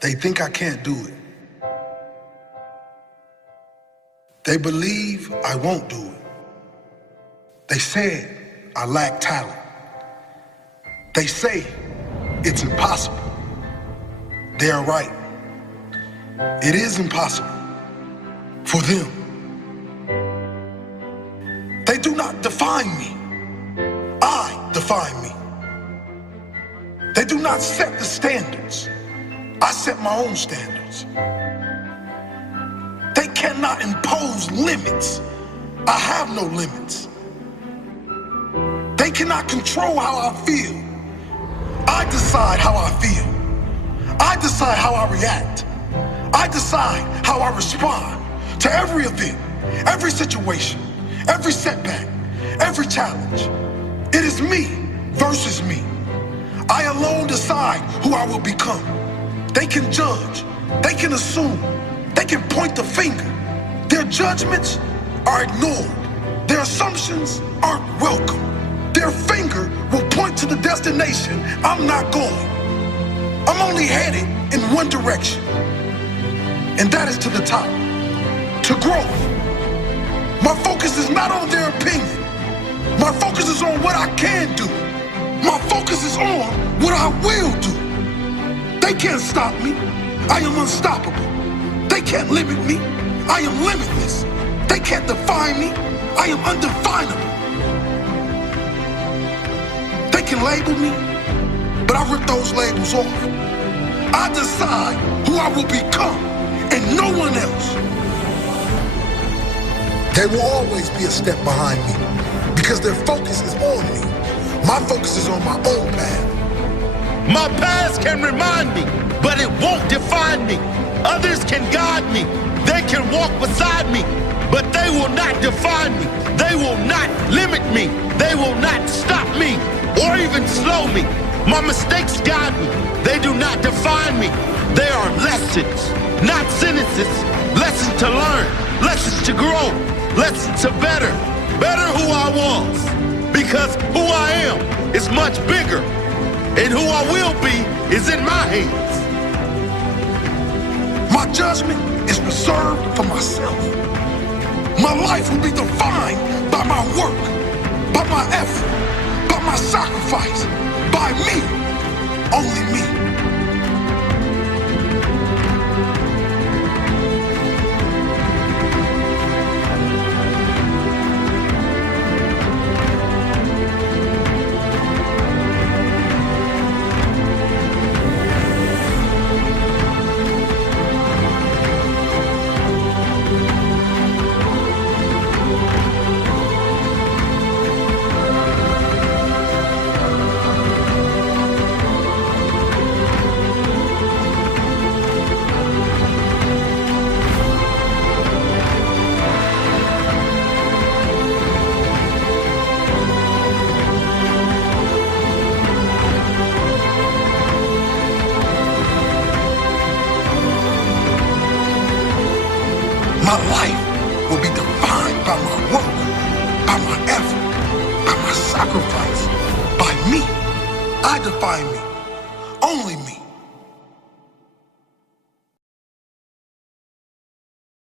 They think I can't do it. They believe I won't do it. They said I lack talent. They say it's impossible. They are right. It is impossible for them. They do not define me. I define me. They do not set the standards. I set my own standards. They cannot impose limits. I have no limits. They cannot control how I feel. I decide how I feel. I decide how I react. I decide how I respond to every event, every situation, every setback, every challenge. It is me versus me. I alone decide who I will become. They can judge, they can assume, they can point the finger. Their judgments are ignored. Their assumptions aren't welcome. Their finger will point to the destination I'm not going. I'm only headed in one direction, and that is to the top, to growth. My focus is not on their opinion. My focus is on what I can do. My focus is on what I will do. They can't stop me. I am unstoppable. They can't limit me. I am limitless. They can't define me. I am undefinable. They can label me, but I rip those labels off. I decide who I will become, and no one else. They will always be a step behind me because their focus is on me. My focus is on my own path. My past can remind me, but it won't define me. Others can guide me. They can walk beside me, but they will not define me. They will not limit me. They will not stop me or even slow me. My mistakes guide me. They do not define me. They are lessons, not sentences. Lessons to learn, lessons to grow, lessons to better who I was. Because who I am is much bigger, and who I will be is in my hands. My judgment is reserved for myself. My life will be defined by my work, by my effort, by my sacrifice, by me, only me. My life will be defined by my work, by my effort, by my sacrifice, by me. I define me.